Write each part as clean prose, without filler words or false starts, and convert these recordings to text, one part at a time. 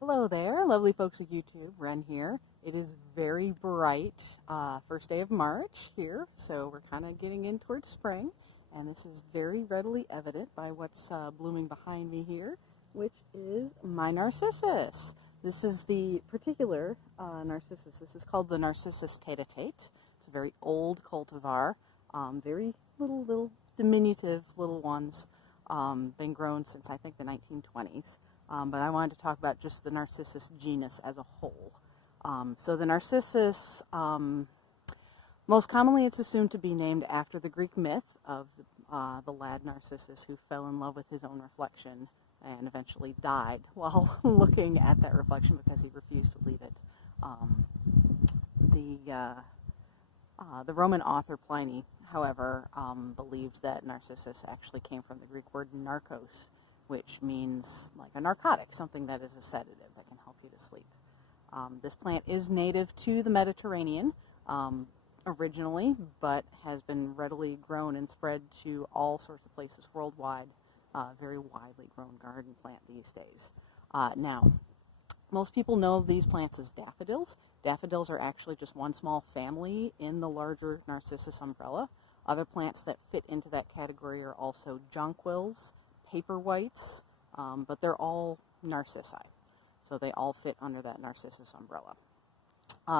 Hello there, lovely folks of YouTube. Ren here. It is very bright, first day of March here, so we're kind of getting in towards spring, and this is very readily evident by what's blooming behind me here, which is my narcissus. This is the particular narcissus. This is called the Narcissus tete-a-tete. It's a very old cultivar, very little diminutive little ones, been grown since I think the 1920s. But I wanted to talk about just the Narcissus genus as a whole. So the Narcissus, most commonly it's assumed to be named after the Greek myth of the lad Narcissus who fell in love with his own reflection and eventually died while looking at that reflection because he refused to leave it. The Roman author Pliny, however, believed that Narcissus actually came from the Greek word narcos, which means like a narcotic, something that is a sedative that can help you to sleep. This plant is native to the Mediterranean originally, but has been readily grown and spread to all sorts of places worldwide. Very widely grown garden plant these days. Now, most people know of these plants as daffodils. Daffodils are actually just one small family in the larger Narcissus umbrella. Other plants that fit into that category are also jonquils, paperwhites, but they're all narcissi, so they all fit under that Narcissus umbrella.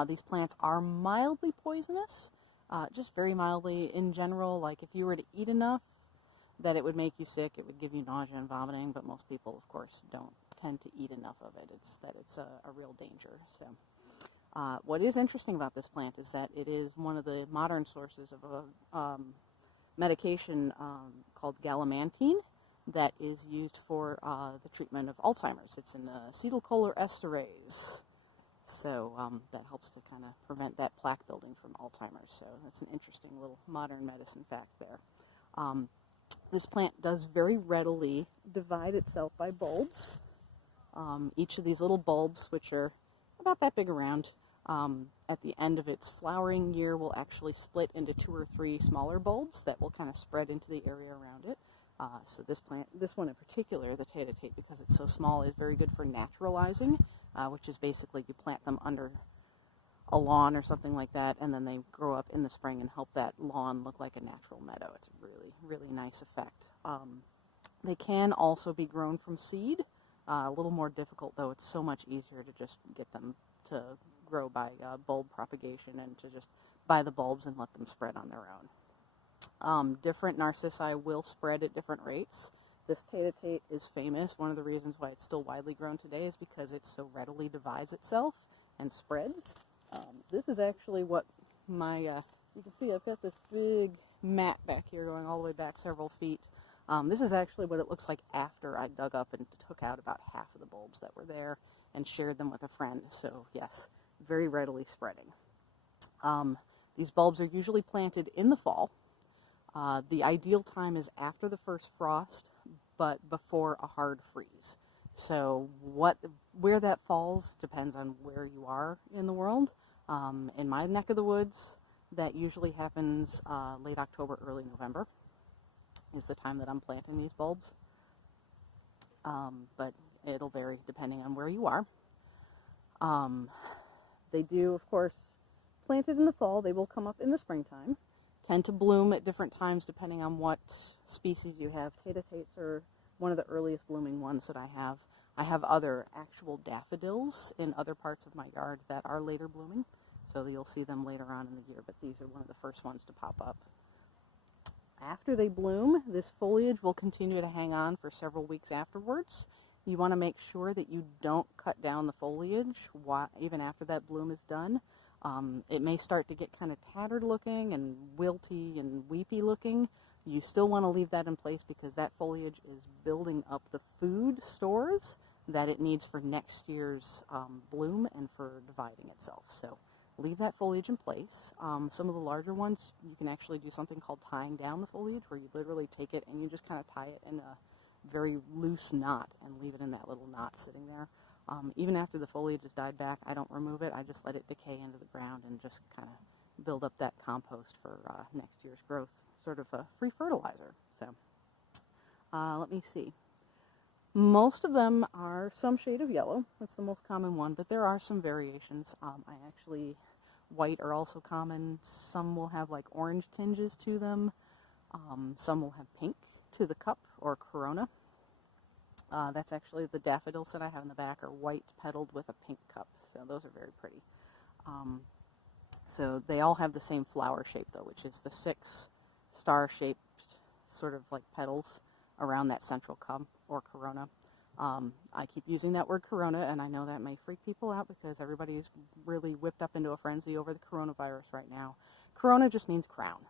These plants are mildly poisonous, just very mildly in general. Like if you were to eat enough that it would make you sick, it would give you nausea and vomiting, but most people, of course, don't tend to eat enough of it. It's a real danger. So what is interesting about this plant is that it is one of the modern sources of a medication called galimantine, that is used for the treatment of Alzheimer's. It's an acetylcholinesterase, so that helps to kind of prevent that plaque building from Alzheimer's. So that's an interesting little modern medicine fact there. This plant does very readily divide itself by bulbs. Each of these little bulbs, which are about that big around, at the end of its flowering year will actually split into 2 or 3 smaller bulbs that will kind of spread into the area around it. So this plant, this one in particular, the tete-a-tete, because it's so small, is very good for naturalizing, which is basically you plant them under a lawn or something like that, and then they grow up in the spring and help that lawn look like a natural meadow. It's a really nice effect. They can also be grown from seed. A little more difficult, though. It's so much easier to just get them to grow by bulb propagation and to just buy the bulbs and let them spread on their own. Different narcissi will spread at different rates. This tete-a-tete is famous. One of the reasons why it's still widely grown today is because it so readily divides itself and spreads. This is actually what my, you can see I've got this big mat back here going all the way back several feet. This is actually what it looks like after I dug up and took out about half of the bulbs that were there and shared them with a friend. So yes, very readily spreading. These bulbs are usually planted in the fall. The ideal time is after the first frost, but before a hard freeze. So where that falls depends on where you are in the world. In my neck of the woods, that usually happens late October, early November is the time that I'm planting these bulbs. But it'll vary depending on where you are. They do, of course, planted in the fall. They will come up in the springtime. Tend to bloom at different times depending on what species you have. Tete-a-tetes are one of the earliest blooming ones that I have. I have other actual daffodils in other parts of my yard that are later blooming, so you'll see them later on in the year, but these are one of the first ones to pop up. After they bloom, this foliage will continue to hang on for several weeks afterwards. You want to make sure that you don't cut down the foliage even after that bloom is done. It may start to get kind of tattered looking and wilty and weepy looking. You still want to leave that in place because that foliage is building up the food stores that it needs for next year's bloom and for dividing itself. So leave that foliage in place. Some of the larger ones, you can actually do something called tying down the foliage, where you literally take it and you just kind of tie it in a very loose knot and leave it in that little knot sitting there. Even after the foliage has died back, I don't remove it. I just let it decay into the ground and just kind of build up that compost for next year's growth, sort of a free fertilizer. So let me see. Most of them are some shade of yellow. That's the most common one, but there are some variations. White are also common. Some will have like orange tinges to them. Some will have pink to the cup or corona. That's actually the daffodils that I have in the back are white petaled with a pink cup, so those are very pretty. So they all have the same flower shape though, which is the 6 star-shaped sort of like petals around that central cup or corona. I keep using that word corona, and I know that may freak people out because everybody's really whipped up into a frenzy over the coronavirus right now. Corona just means crown.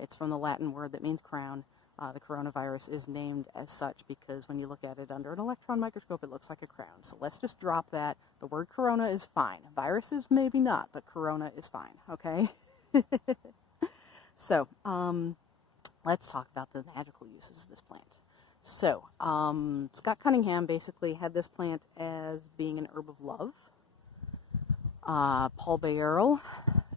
It's from the Latin word that means crown. The coronavirus is named as such because when you look at it under an electron microscope, it looks like a crown. So let's just drop that. The word corona is fine. Viruses, maybe not, but corona is fine, okay? So, let's talk about the magical uses of this plant. So, Scott Cunningham basically had this plant as being an herb of love. Paul Bayerl,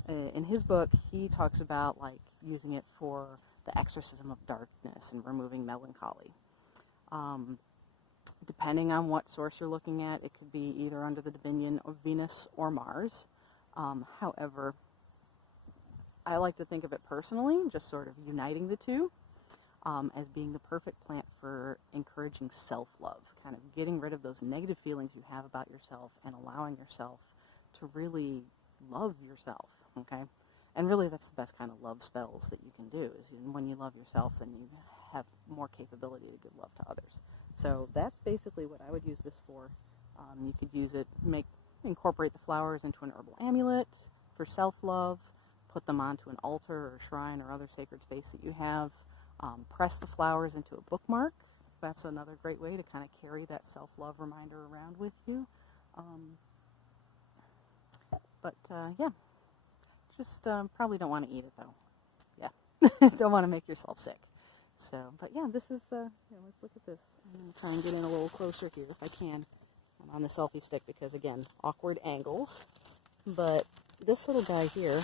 in his book, he talks about like using it for the exorcism of darkness and removing melancholy. Depending on what source you're looking at, it could be either under the dominion of Venus or Mars. However, I like to think of it personally, just sort of uniting the two, as being the perfect plant for encouraging self-love, kind of getting rid of those negative feelings you have about yourself and allowing yourself to really love yourself, okay? And really that's the best kind of love spells that you can do, is when you love yourself, then you have more capability to give love to others. So that's basically what I would use this for. You could use it, incorporate the flowers into an herbal amulet for self-love, put them onto an altar or shrine or other sacred space that you have. Press the flowers into a bookmark. That's another great way to kind of carry that self-love reminder around with you. Yeah, just probably don't want to eat it though. Yeah, don't want to make yourself sick. So, but yeah, this is, let's look at this. I'm going to try and get in a little closer here if I can. I'm on the selfie stick because, again, awkward angles. But this little guy here,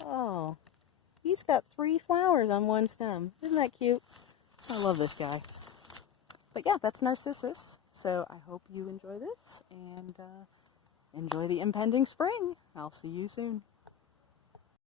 oh, he's got 3 flowers on one stem. Isn't that cute? I love this guy. But yeah, that's Narcissus. So I hope you enjoy this and enjoy the impending spring. I'll see you soon.